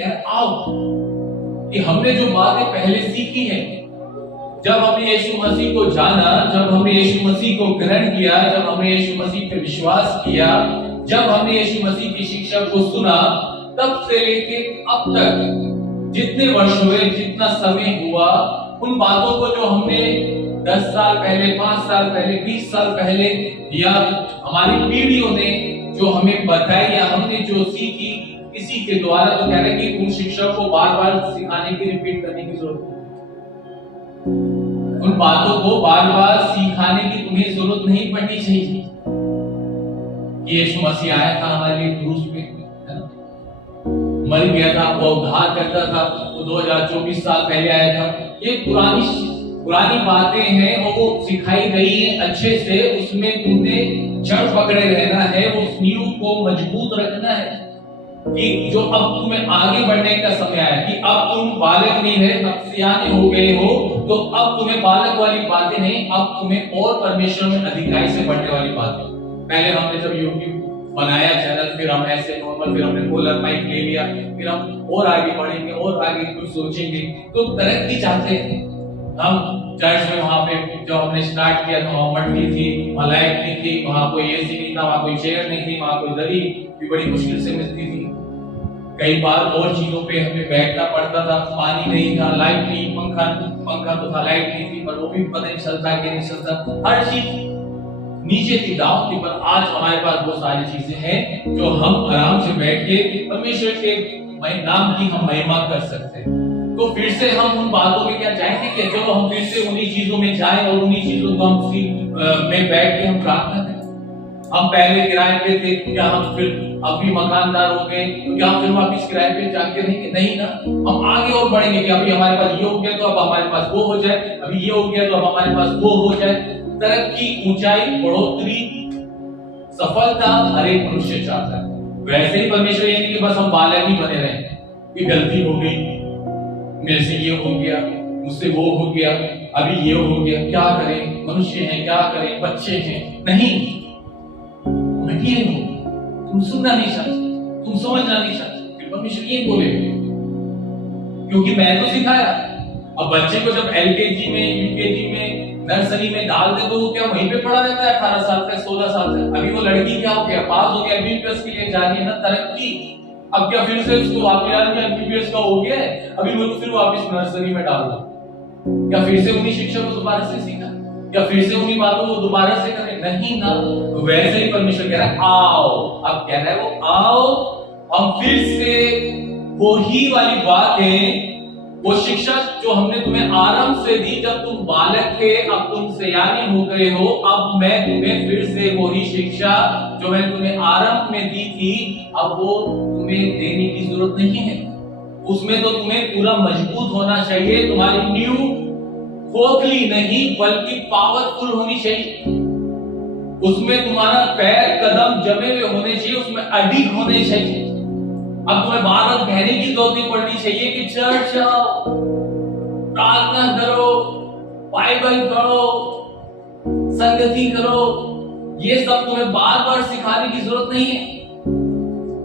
यार आओ कि हमने जो बातें पहले सीखी हैं, जब हमने यीशु मसीह को जाना, जब हमने यीशु मसीह को ग्रहण किया, जब हमने यीशु मसीह पे विश्वास किया, जब हमने यीशु मसीह की शिक्षा को सुना, तब से लेके अब तक जितने वर्ष हुए, जितना समय हुआ, उन बातों को जो हमने 10 साल पहले, 5 साल पहले, 20 साल पहले या हमारी पीढ़ियों ने जो हमें बताई या हमने जो सीखी, किसी के द्वारा, तो कह रहे कि उन शिक्षा को बार बार सिखाने की, रिपीट करने की जरूरत नहीं। उन बातों को बार बार सिखाने की तुम्हें जरूरत नहीं पड़नी चाहिए कि यीशु मसीह आया था हमारे लिए क्रूस पे, मर गया था, वो उद्धार करता था, वो 2024 साल पहले आया था। ये पुरानी बातें हैं और वो सिखाई गई है अच्छे से, उसमें तुमने जड़ पकड़े रहना है, उस नींव को मजबूत रखना है कि जो अब तुम्हें आगे बढ़ने का समय आया, कि अब तुम बालक नहीं रहे, अब सियाने हो गए हो, तो अब तुम्हें बालक वाली बातें नहीं, अब तुम्हें और परमेश्वर में अधिकाई से बढ़ने वाली बातें। पहले हमने जब यूट्यूब बनाया चैनल, फिर हम ऐसे नॉर्मल, फिर हमने कॉलर माइक ले लिया, फिर हम और आगे बढ़ेंगे और आगे कुछ सोचेंगे, तो तरक्की चाहते हैं हम। चर्च में वहां पे जो हमने स्टार्ट किया था, वहां मट्टी थी, वहां लाइट नहीं थी, वहां कोई एसी नहीं था, वहां कोई चेयर नहीं थी, वहां कोई दरी भी बड़ी मुश्किल से मिलती थी। कई बार और चीजों पे हमें बैठना पड़ता था, पानी नहीं था, लाइट नहीं, पंखा तो था, लाइट नहीं थी, पर वो भी पता नहीं चलता कि नहीं चलता, हर चीज नीचे थी, डाउन थी। पर आज हमारे पास वो सारी चीजें हैं जो हम आराम से बैठ के परमेश्वर के नाम की हम महिमा कर सकते हैं। तो फिर से हम उन बातों में क्या चाहेंगे कि जो हम फिर से उन्हीं चीजों में जाएं और उन्हीं चीजों को हम में बैठ के हम प्रार्थना करें। हम पहले किराए पे थे, क्या हम फिर अभी मकानदार हो गए, तो क्या हम फिर वापिस किराए पे जाके रहेंगे? नहीं ना, हम आगे और बढ़ेंगे कि अभी हमारे पास ये हो गया तो अब हमारे पास वो हो जाए, अभी ये हो गया तो अब हमारे पास वो हो जाए। तरक्की, ऊंचाई, बढ़ोतरी, सफलता हर एक मनुष्य चाहता है। वैसे ही परमेश्वर ये नहीं कि बस हम बालक ही बने रहे कि गलती हो गई, मेरे से ये हो गया, मुझसे वो हो गया, अभी ये हो गया, क्या करें, मनुष्य हैं, क्या करें, बच्चे हैं। नहीं, मटिए हो, तुम सुनना नहीं चाहते, तुम समझना नहीं चाहते, फिर परमेश्वर ये बोलेगा क्योंकि मैं तो सिखाया। अब बच्चे को जब एलकेजी में, यूकेजी में, नर्सरी में डाल दे तो वो क्या वहीं पे पड़ा रहता है 18 साल तक, 16 साल तक? अभी वो लड़की क्या हो गया, पास हो गया, एमबीबीएस के लिए जा रही है ना, तरक्की। अब क्या फिर से उसको वापस एमबीबीएस का हो गया है, अभी वो फिर वापस नर्सरी में डाल दो, या फिर से उन्हीं शिक्षा को दोबारा से सीखा, या फिर से उन्हीं बातों को दोबारा से करें? नहीं ना। तो वैसे ही परमेश्वर कह रहा है आओ, अब कह रहा है वो आओ, हम फिर से वही वाली बातें, वो शिक्षा जो हमने तुम्हें आराम से दी जब तुम बालक थे, अब तुम सयाने हो गए हो, अब मैं तुम्हें फिर से वही शिक्षा जो मैं तुम्हें आरंभ में दी थी, अब वो तुम्हें देने की जरूरत नहीं है। उसमें तो तुम्हें पूरा मजबूत होना चाहिए, तुम्हारी नींव खोखली नहीं बल्कि पावरफुल होनी चाहिए। उसमें तुम्हारा पैर, कदम जमे हुए होने चाहिए, उसमें अडिग होने चाहिए। अब तुम्हें बार बार कहने की जरूरत नहीं पड़नी चाहिए कि चर्च आओ, प्रार्थना करो, बाइबल पढ़ो, संगति करो। ये सब तुम्हें बार बार सिखाने की जरूरत नहीं है,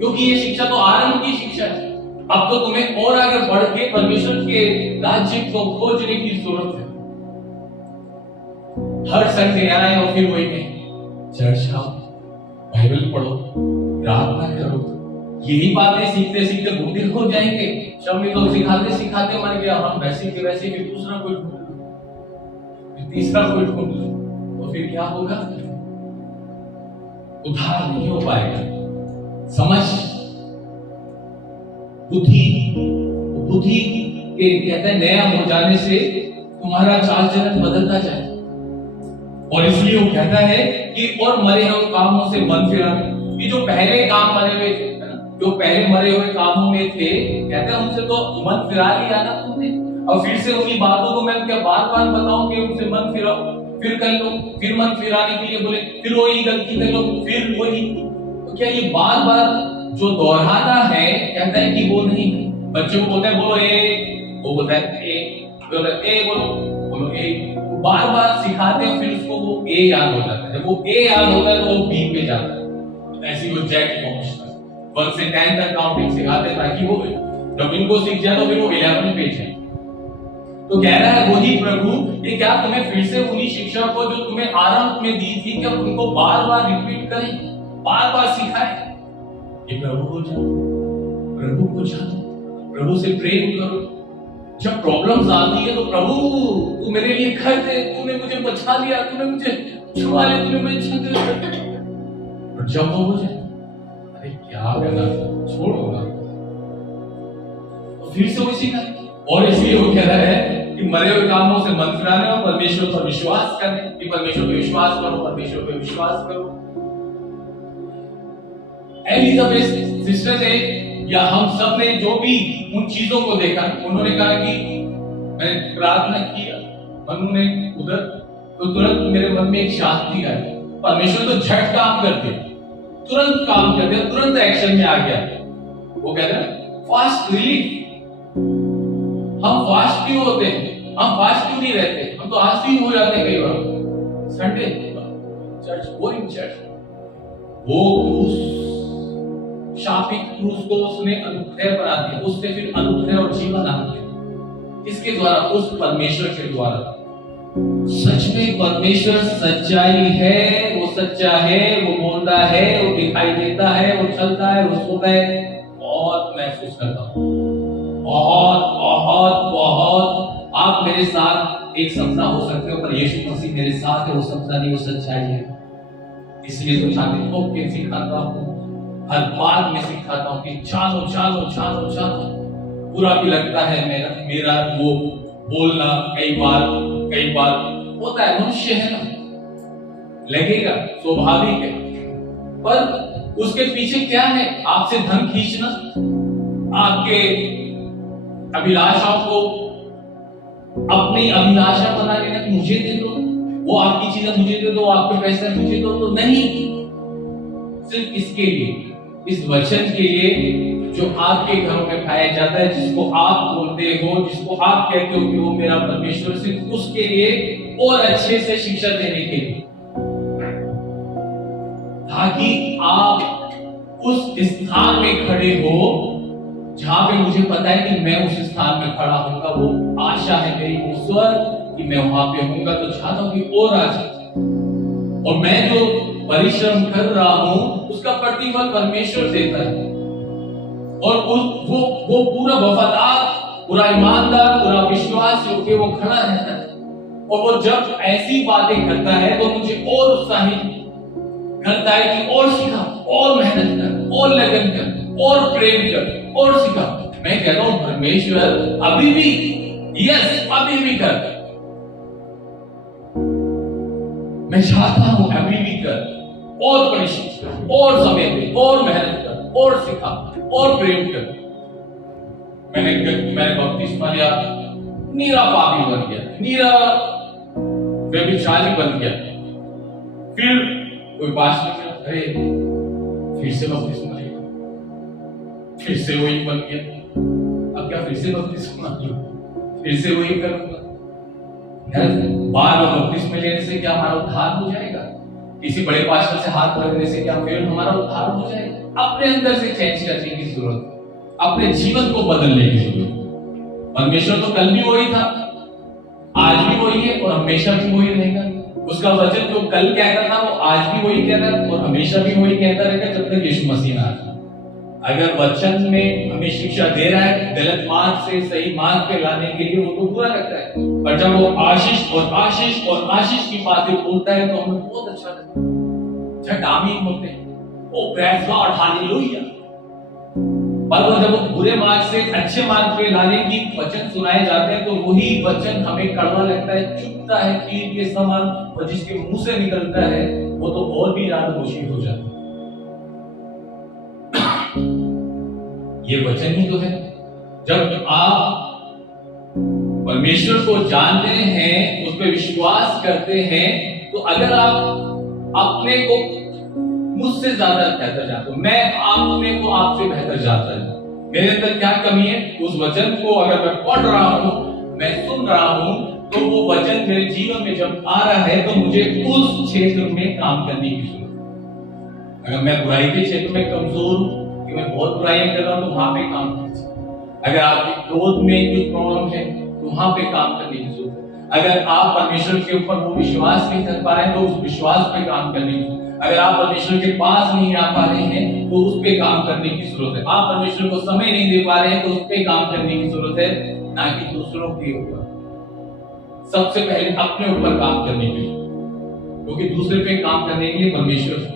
क्योंकि ये शिक्षा तो आरंभ की शिक्षा है। अब तो तुम्हें और आगे बढ़ के परमेश्वर के राज्य को खोजने की जरूरत है। हर संडे आए और फिर वही नहीं, चर्च आओ, बाइबल पढ़ो, प्रार्थना करो। यही बातें सीखते सीखते बूढ़े हो जाएंगे। शम्मी तो सिखाते सिखाते मर गया, हम वैसे के वैसे भी दूसरा कोई ढूंढ लो, फिर तीसरा कोई ढूंढ लो, तो फिर क्या होगा? उद्धार नहीं हो पाएगा। समझ, बुद्धि के कहते हैं नया हो जाने से तुम्हारा चाल चलन बदलता जाए। और इसलिए वो कहता है कि और मरे हुए कामों से मन फिरा। कि जो पहले काम मरे हुए थे, जो पहले मरे हुए कामों में थे, कहते हैं उनसे तो मन फिरा लिया ना तुमने, और फिर से उन्हीं बातों को मैं क्या बार बार बताऊं कि उनसे मन फिराओ, फिर कर लो, फिर मन फिराने के लिए बोले, फिर वही गलती कर लो, फिर वही। तो क्या ये बार बार जो दोहराना है, कहता है कि वो नहीं। बच्चों को बोलता है बोलो ए, वो बोलता है ए, बोलो ए, बार बार सिखाते हैं, फिर उसको वो ए याद हो जाता है। जब वो ए याद होता है तो वो बी पे जाता है, ऐसी वो जैक पहुंचता है। 1 से 10 तक काउंटिंग सिखाते ताकि वो जब इनको सीख जाए तो फिर वो 11वें पेज है। तो कह रहा है वही प्रभु कि क्या तुम्हें फिर से उन्हीं शिक्षा को जो तुम्हें आरंभ में दी थी, क्या उनको बार बार रिपीट करें, बार बार सिखाएं कि प्रभु को जानो, प्रभु को जानो, प्रभु से प्रेम करो। जब प्रॉब्लम्स आती है तो प्रभु तू मेरे लिए कर दे, तूने मुझे बचा लिया, तूने मुझे छुड़ा लिया, तूने मुझे छू लिया। और जब वो हो जाए अरे क्या करना, छोड़ो ना, तो फिर से उसी का। और इसलिए वो कह रहा है कि मरे हुए कामों से मन फिराने और परमेश्वर पर विश्वास करने, कि परमेश्वर पे विश्वास करो, परमेश्वर पे विश्वास करो। एलिजाबेथ सिस्टर ने या हम सब ने जो भी उन चीजों को देखा, उन्होंने कहा कि मैंने प्रार्थना किया मनु ने उधर, तो तुरंत मेरे मन में एक शांति आई। परमेश्वर तो झट काम करते, तुरंत काम करते, तुरंत एक्शन में आ गया। वो कहते हैं फास्ट रिलीफ। हम फास्ट क्यों होते हैं, हम फास्ट क्यों नहीं रहते, हम तो आज भी हो जाते हैं कई बार। संडे चर्च, बोरिंग चर्च, वो क्रूस, शापित क्रूस को उसने अनुग्रह बना दिया, उससे फिर अनुग्रह और जीवन आ गया। किसके द्वारा? उस परमेश्वर के द्वारा। सच में परमेश्वर सच्चाई है, वो सच्चा है, वो बोलता है, वो दिखाई देता है, वो चलता है, वो सुनता है। बहुत महसूस करता हूं, बहुत बहुत बहुत। आप मेरे साथ एक सपना हो सकते हो, पर यीशु मसीह मेरे साथ है, वो सपना नहीं, वो सच्चाई है। इसलिए तो छाती ठोक के सिखाता हूं, हर बात में सिखाता हूं कि चलो चलो चलो चलो। बुरा भी लगता है मेरा वो बोलना, कई बार होता है, मनुष्य है ना, लगेगा, स्वाभाविक है। पर उसके पीछे क्या है? आपसे धन खींचना, आपके अभिलाषाओं को अपनी अभिलाषा बना लेना कि मुझे दे दो, वो आपकी चीजें मुझे दे दो, आपके पैसे मुझे दो, तो नहीं। सिर्फ इसके लिए, इस वचन के लिए जो आपके घरों में खाया जाता है, जिसको आप बोलते हो, जिसको आप कहते हो कि वो मेरा परमेश्वर, सिर्फ उसके लिए और अच्छे से शिक्षा देने के लिए, ताकि आप उस स्थान में खड़े हो जहां पे मुझे पता है कि मैं उस स्थान में खड़ा होऊंगा। वो आशा है मेरी ईश्वर कि मैं वहां पे होऊंगा, तो चाहता हूं कि और आ जाए। और मैं जो परिश्रम कर रहा हूं उसका प्रतिफल परमेश्वर देता है। और वो पूरा वफादार, पूरा ईमानदार, पूरा विश्वास योग्य वो खड़ा रहता है। और वो जब ऐसी बातें करता है तो मुझे और उत्साहित करता है कि और सीखा, और मेहनत कर, और लगन कर, और प्रेम कर, और सीखा। मैं कहता हूं परमेश्वर अभी भी, यस अभी भी कर, मैं चाहता हूं अभी भी कर, और परिश्रम, और समय दे, और मेहनत कर, और सिखा, और प्रेम कर। मैंने बपतिस्मा लिया, नीरा पापी बन गया, नीरा व्यभिचारी बन गया। फिर कोई बात नहीं, अरे फिर से बपतिस्मा लिया, फिर से वही बन गया। अब क्या फिर से बपतिस्मा लूं, फिर से वही करूंगा? बार बपतिस्मा लेने से क्या हमारा उद्धार हो जाएगा? किसी बड़े पास्टर से हाथ लगने से क्या फिर हमारा उद्धार हो जाएगा? अपने अंदर से चेंज करने की जरूरत, अपने जीवन को बदलने की जरूरत। परमेश्वर तो कल भी वही था, आज भी वही है, और हमेशा भी वही रहेगा। उसका वचन जो कल कहता था वो आज भी वही कहता है, और हमेशा भी वही कहता रहेगा जब तक यीशु मसीह ना आ जाए। अगर वचन में हमें शिक्षा दे रहा है गलत मार्ग से सही मार्ग पे लाने के लिए, वो तो बुरा लगता है, पर जब वो आशीष और आशीष और आशीष की बातें बोलता है तो हमें बहुत अच्छा लगता है, झट आमीन बोलते हैं, ओ प्रेज गॉड, हालेलुया। पर वो जब बुरे मार्ग से अच्छे मार्ग पे लाने की वचन सुनाए जाते हैं तो वही वचन हमें कड़वा लगता है, चुभता है कील के समान, और जिसके मुंह से निकलता है वो तो और भी ज्यादा दोषी हो जाता है। ये वचन ही तो है। जब आप परमेश्वर को जानते हैं, उस पर विश्वास करते हैं, तो अगर आप अपने को मुझसे ज्यादा बेहतर जानते हो, मैं अपने को आपसे बेहतर जानता हूं, मेरे अंदर क्या कमी है, उस वचन को अगर मैं पढ़ रहा हूं, मैं सुन रहा हूं, तो वो वचन मेरे जीवन में जब आ रहा है तो मुझे उस क्षेत्र में काम करने की जरूरत है। अगर मैं बुराई के क्षेत्र में कमजोर हूं कि मैं बहुत बुराइयां कर रहा हूं, तो वहां पे काम कीजिए। अगर आपके क्रोध में कुछ प्रॉब्लम है तो वहां पे काम करने की जरूरत है। अगर आप परमेश्वर के ऊपर वो विश्वास नहीं कर पा रहे हैं तो उस विश्वास पे काम करने की जरूरत है। अगर आप परमेश्वर के पास नहीं आ पा रहे हैं तो उस पे काम करने की जरूरत है। आप परमेश्वर को समय नहीं दे पा रहे हैं तो उस पे काम करने की जरूरत है, ना कि दूसरों के ऊपर। सबसे पहले अपने ऊपर काम करने की जरूरत, क्योंकि दूसरे पे काम करने के लिए परमेश्वर